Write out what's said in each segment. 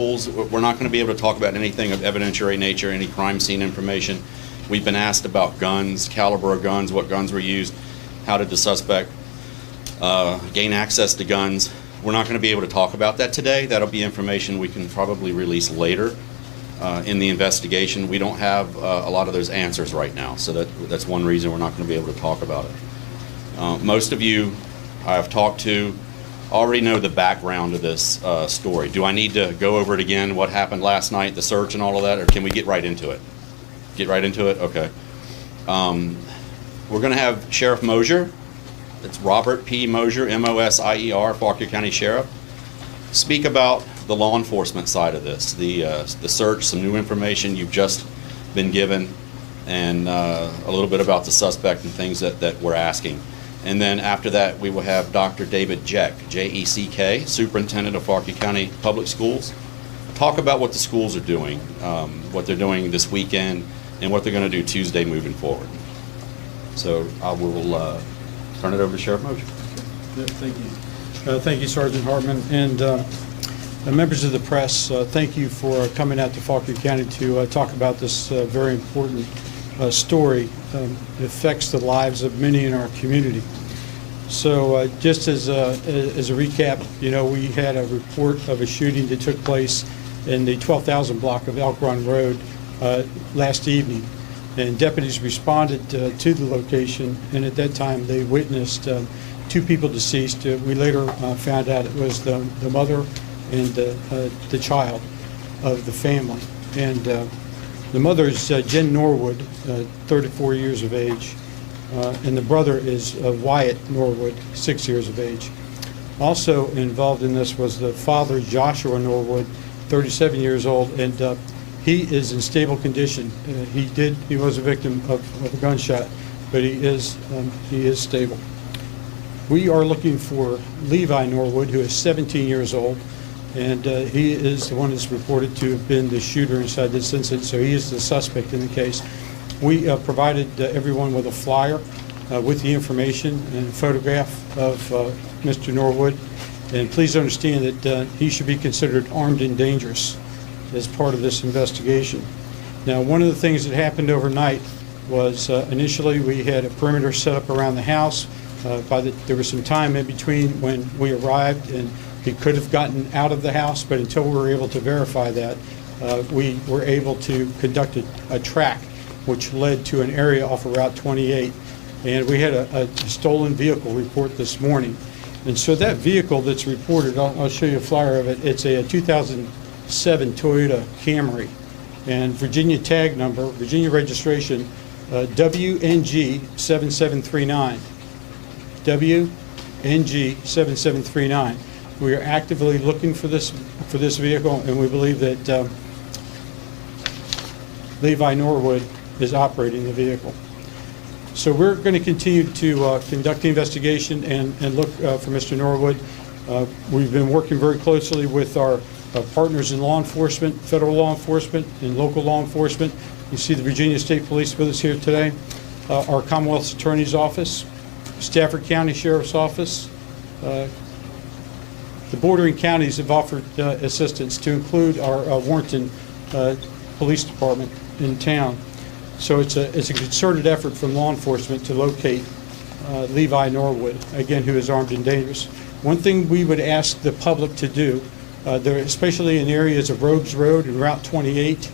We're not going to be able to talk about anything of evidentiary nature, any crime scene information. We've been asked about guns, caliber of guns, what guns were used, how did the suspect gain access to guns. We're not going to be able to talk about that today. That'll be information we can probably release later in the investigation. We don't have a lot of those answers right now, so that's one reason we're not going to be able to talk about it. Most of you I've talked to already know the background of this story. Do I need to go over it again, what happened last night, the search and all of that, or can we get right into it? Get right into it? Okay. We're going to have Sheriff Mosier. It's Robert P. Mosier, M-O-S-I-E-R, Fauquier County Sheriff. Speak about the law enforcement side of this, the search, some new information you've just been given, and a little bit about the suspect and things that we're asking. And then after that, we will have Dr. David Jeck, J-E-C-K, Superintendent of Fauquier County Public Schools, talk about what the schools are doing, what they're doing this weekend, and what they're going to do Tuesday moving forward. So I will turn it over to Sheriff Mosier. Thank you. Thank you, Sergeant Hartman. And members of the press, thank you for coming out to Fauquier County to talk about this very important story. It affects the lives of many in our community. So just as a recap, you know, we had a report of a shooting that took place in the 12,000 block of Elk Run Road last evening. And deputies responded to the location, and at that time they witnessed two people deceased. We later found out it was the mother and the child of the family. And the mother is Jen Norwood, 34 years of age, and the brother is Wyatt Norwood, 6 years of age. Also involved in this was the father, Joshua Norwood, 37 years old, and he is in stable condition. He was a victim of a gunshot, but he is stable. We are looking for Levi Norwood, who is 17 years old, and he is the one that's reported to have been the shooter inside this incident, so he is the suspect in the case. We provided everyone with a flyer with the information and a photograph of Mr. Norwood, and please understand that he should be considered armed and dangerous as part of this investigation. Now, one of the things that happened overnight was initially we had a perimeter set up around the house. There was some time in between when we arrived, and he could have gotten out of the house, but until we were able to verify that, we were able to conduct a track which led to an area off of Route 28. And we had a stolen vehicle report this morning. And so that vehicle that's reported, I'll show you a flyer of it. It's a 2007 Toyota Camry, and Virginia tag number, Virginia registration, WNG 7739. WNG 7739. We are actively looking for this vehicle, and we believe that Levi Norwood is operating the vehicle. So we're going to continue to conduct the investigation and look for Mr. Norwood. We've been working very closely with our partners in law enforcement, federal law enforcement, and local law enforcement. You see the Virginia State Police with us here today, our Commonwealth Attorney's Office, Stafford County Sheriff's Office. The bordering counties have offered assistance, to include our Warrenton Police Department in town. So it's a concerted effort from law enforcement to locate Levi Norwood, again, who is armed and dangerous. One thing we would ask the public to do, especially in areas of Robes Road and Route 28,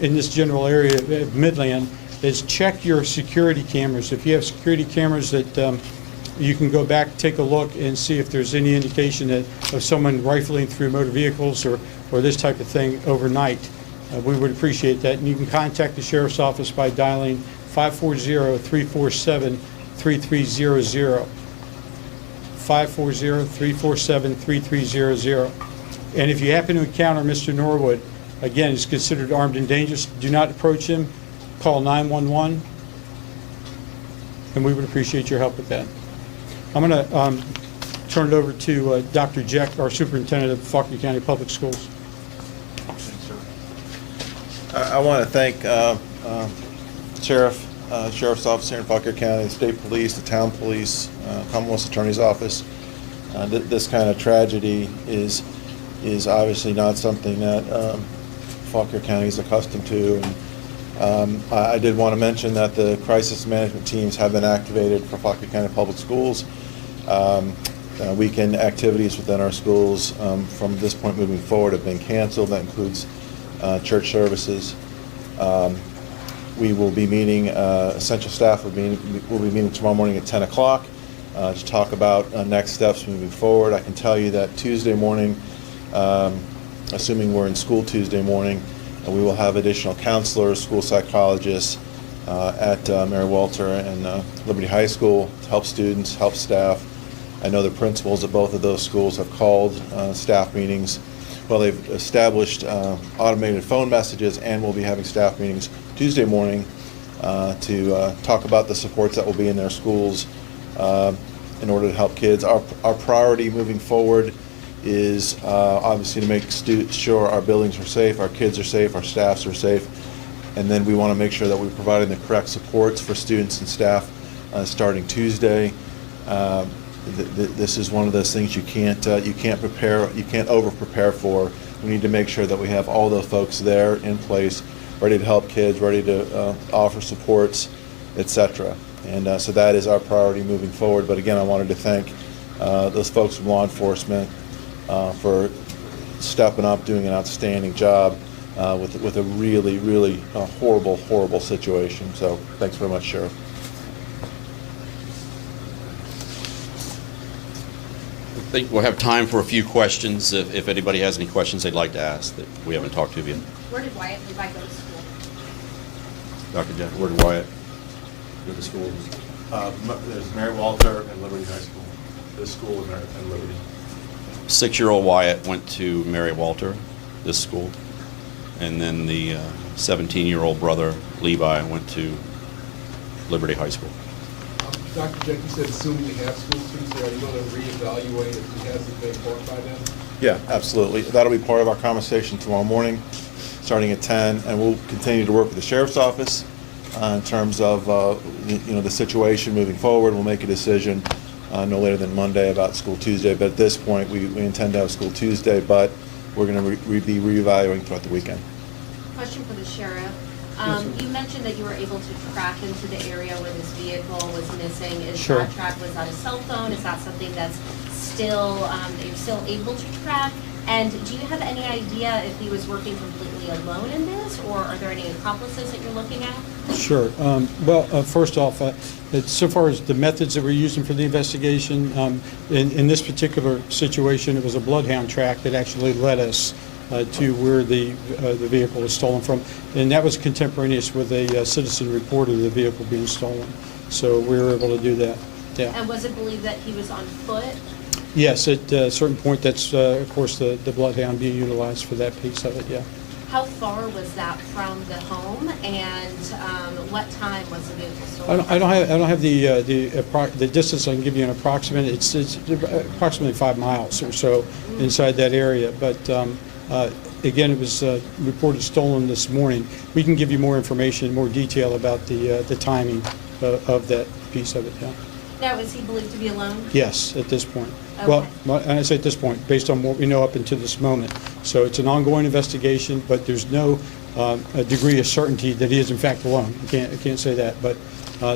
in this general area of Midland, is check your security cameras. If you have security cameras that you can go back, take a look, and see if there's any indication of someone rifling through motor vehicles or this type of thing overnight. We would appreciate that. And you can contact the Sheriff's Office by dialing 540-347-3300. 540-347-3300. And if you happen to encounter Mr. Norwood, again, he's considered armed and dangerous, do not approach him. Call 911, and we would appreciate your help with that. I'm going to turn it over to Dr. Jeck, our Superintendent of Fauquier County Public Schools. I want to thank Sheriff's Office here in Fauquier County, the State Police, the Town Police, Commonwealth Attorney's Office. This kind of tragedy is is obviously not something that Fauquier County is accustomed to. And I did want to mention that the crisis management teams have been activated for Fauquier County Public Schools. Weekend activities within our schools from this point moving forward have been canceled. That includes church services. We will be meeting, essential staff will be meeting tomorrow morning at 10 o'clock to talk about next steps moving forward. I can tell you that Tuesday morning, assuming we're in school Tuesday morning, we will have additional counselors, school psychologists at Mary Walter and Liberty High School to help students, help staff. I know the principals at both of those schools have called staff meetings. Well, they've established automated phone messages, and we'll be having staff meetings Tuesday morning to talk about the supports that will be in their schools in order to help kids. Our priority moving forward is obviously to make sure our buildings are safe, our kids are safe, our staffs are safe, and then we want to make sure that we're providing the correct supports for students and staff starting Tuesday. This is one of those things you can't over prepare for. We need to make sure that we have all those folks there in place, ready to help kids, ready to offer supports, etc. And so that is our priority moving forward. But again, I wanted to thank those folks from law enforcement for stepping up, doing an outstanding job with a really, really horrible situation. So thanks very much, Sheriff. I think we'll have time for a few questions if anybody has any questions they'd like to ask that we haven't talked to yet. Where did Wyatt Levi go to school? Dr. Jeff, where did Wyatt go to school? There's Mary Walter and Liberty High School. This school and Liberty. 6-year-old Wyatt went to Mary Walter, this school, and then the 17-year-old brother Levi went to Liberty High School. Dr. Jeff, you said assuming you have school Tuesday, are you going to reevaluate if he hasn't been caught by then? Yeah, absolutely. That'll be part of our conversation tomorrow morning, starting at 10, and we'll continue to work with the Sheriff's Office in terms of the situation moving forward. We'll make a decision no later than Monday about school Tuesday, but at this point we intend to have school Tuesday, but we're going to be reevaluating throughout the weekend. Question for the sheriff. You mentioned that you were able to track into the area where this vehicle was missing. Is Sure. that track, was that a cell phone? Is that something that's still, that you're still able to track? And do you have any idea if he was working completely alone in this, or are there any accomplices that you're looking at? Sure. First off, so far as the methods that we're using for the investigation, in this particular situation, it was a bloodhound track that actually led us to where the vehicle was stolen from, and that was contemporaneous with a citizen report of the vehicle being stolen. So we were able to do that. Yeah. And was it believed that he was on foot? Yes, at a certain point, that's of course the bloodhound being utilized for that piece of it. Yeah. How far was that from the home, and what time was the vehicle stolen? I don't have the distance. I can give you an approximate. It's approximately 5 miles or so inside that area. But again, it was reported stolen this morning. We can give you more information, more detail about the timing of that piece of it. Yeah. Now, is he believed to be alone? Yes, at this point. Okay. Well, and I say at this point, based on what we know up until this moment. So it's an ongoing investigation, but there's no degree of certainty that he is in fact alone. I can't say that, but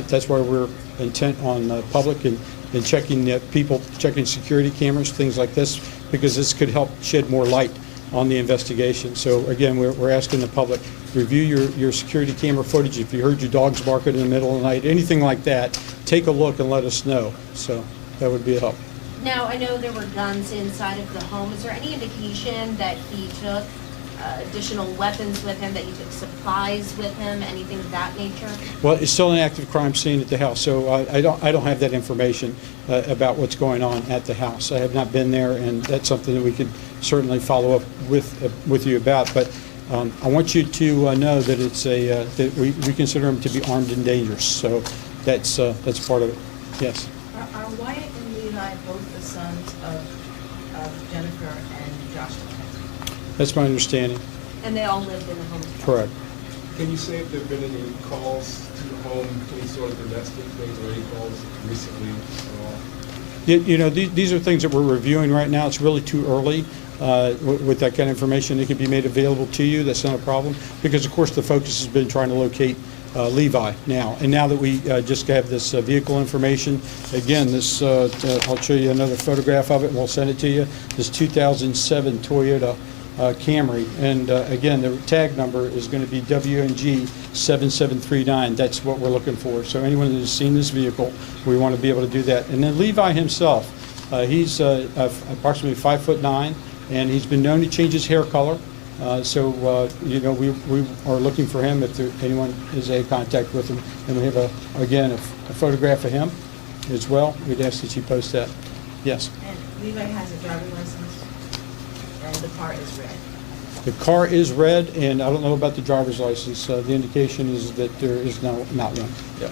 that's why we're intent on public and checking people, checking security cameras, things like this, because this could help shed more light on the investigation. So again, we're asking the public, review your security camera footage. If you heard your dogs barking in the middle of the night, anything like that, take a look and let us know. So that would be a help. Now, I know there were guns inside of the home. Is there any indication that he took additional weapons with him, that he took supplies with him, anything of that nature? Well, it's still an active crime scene at the house, so I don't have that information about what's going on at the house. I have not been there, and that's something that we could certainly follow up with you about. But I want you to know that it's that we consider him to be armed and dangerous. So that's part of it. Yes. Are Wyatt and Levi both the sons of Jennifer and Joshua? That's my understanding. And they all lived in the home together? Correct. Can you say if there have been any calls to the home, any sort of domestic things, or any calls recently at all? These are things that we're reviewing right now. It's really too early. with that kind of information, it can be made available to you. That's not a problem, because of course the focus has been trying to locate Levi now. And now that we just have this vehicle information, again, this I'll show you another photograph of it and we'll send it to you. This 2007 Toyota Camry, and again, the tag number is going to be WNG 7739. That's what we're looking for. So anyone that has seen this vehicle, we want to be able to do that. And then Levi himself, he's approximately 5'9", and he's been known to change his hair color. You know, we are looking for him if anyone is in contact with him. And we have, again, a photograph of him as well. We'd ask that you post that. Yes. And Levi has a driving license, and the car is red. The car is red, and I don't know about the driver's license. The indication is that there is not one. Yeah.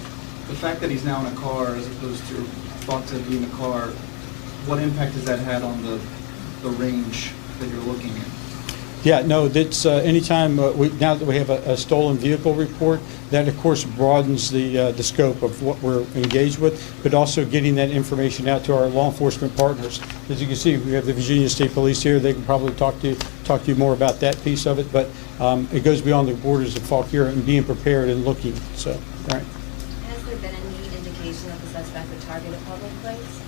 The fact that he's now in a car as opposed to thought to be in a car, what impact has that had on the range that you're looking at? Yeah, no, that's anytime, now that we have a stolen vehicle report, that of course broadens the scope of what we're engaged with, but also getting that information out to our law enforcement partners. As you can see, we have the Virginia State Police here. They can probably talk to you more about that piece of it, but it goes beyond the borders of Fauquier and being prepared and looking, so, right. Has there been any indication that the suspect would target a public place?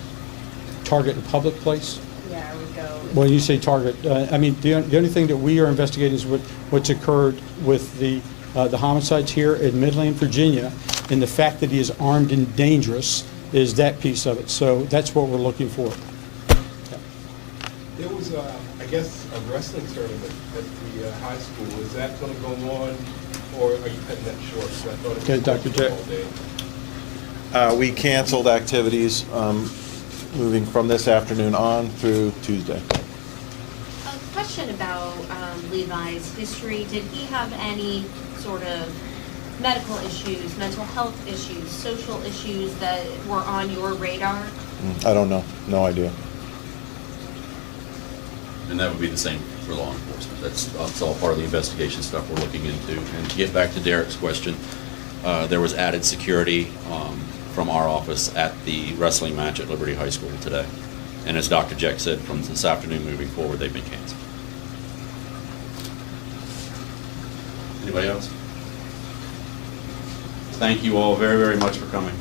Target a public place? Yeah, I would go. When you say target, I mean, the only thing that we are investigating is what's occurred with the homicides here in Midland, Virginia, and the fact that he is armed and dangerous is that piece of it. So that's what we're looking for. There was, I guess, a wrestling tournament at the high school. Is that going to go on, or are you cutting that short? 'Cause I thought it was Okay, Dr. Jack. all day. We canceled activities moving from this afternoon on through Tuesday. A question about Levi's history. Did he have any sort of medical issues, mental health issues, social issues that were on your radar? I don't know. No idea. And that would be the same for law enforcement. That's all part of the investigation stuff we're looking into. And to get back to Derek's question, there was added security from our office at the wrestling match at Liberty High School today. And as Dr. Jeck said, from this afternoon moving forward, they've been canceled. Anybody else? Thank you all very, very much for coming.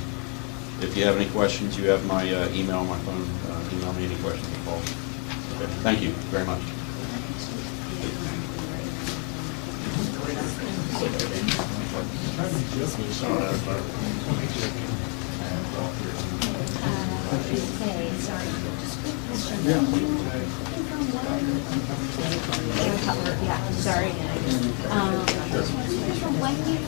If you have any questions, you have my email, my phone. Email me any questions or calls. Okay. Thank you very much. Okay, sorry. Yeah, sorry. When do you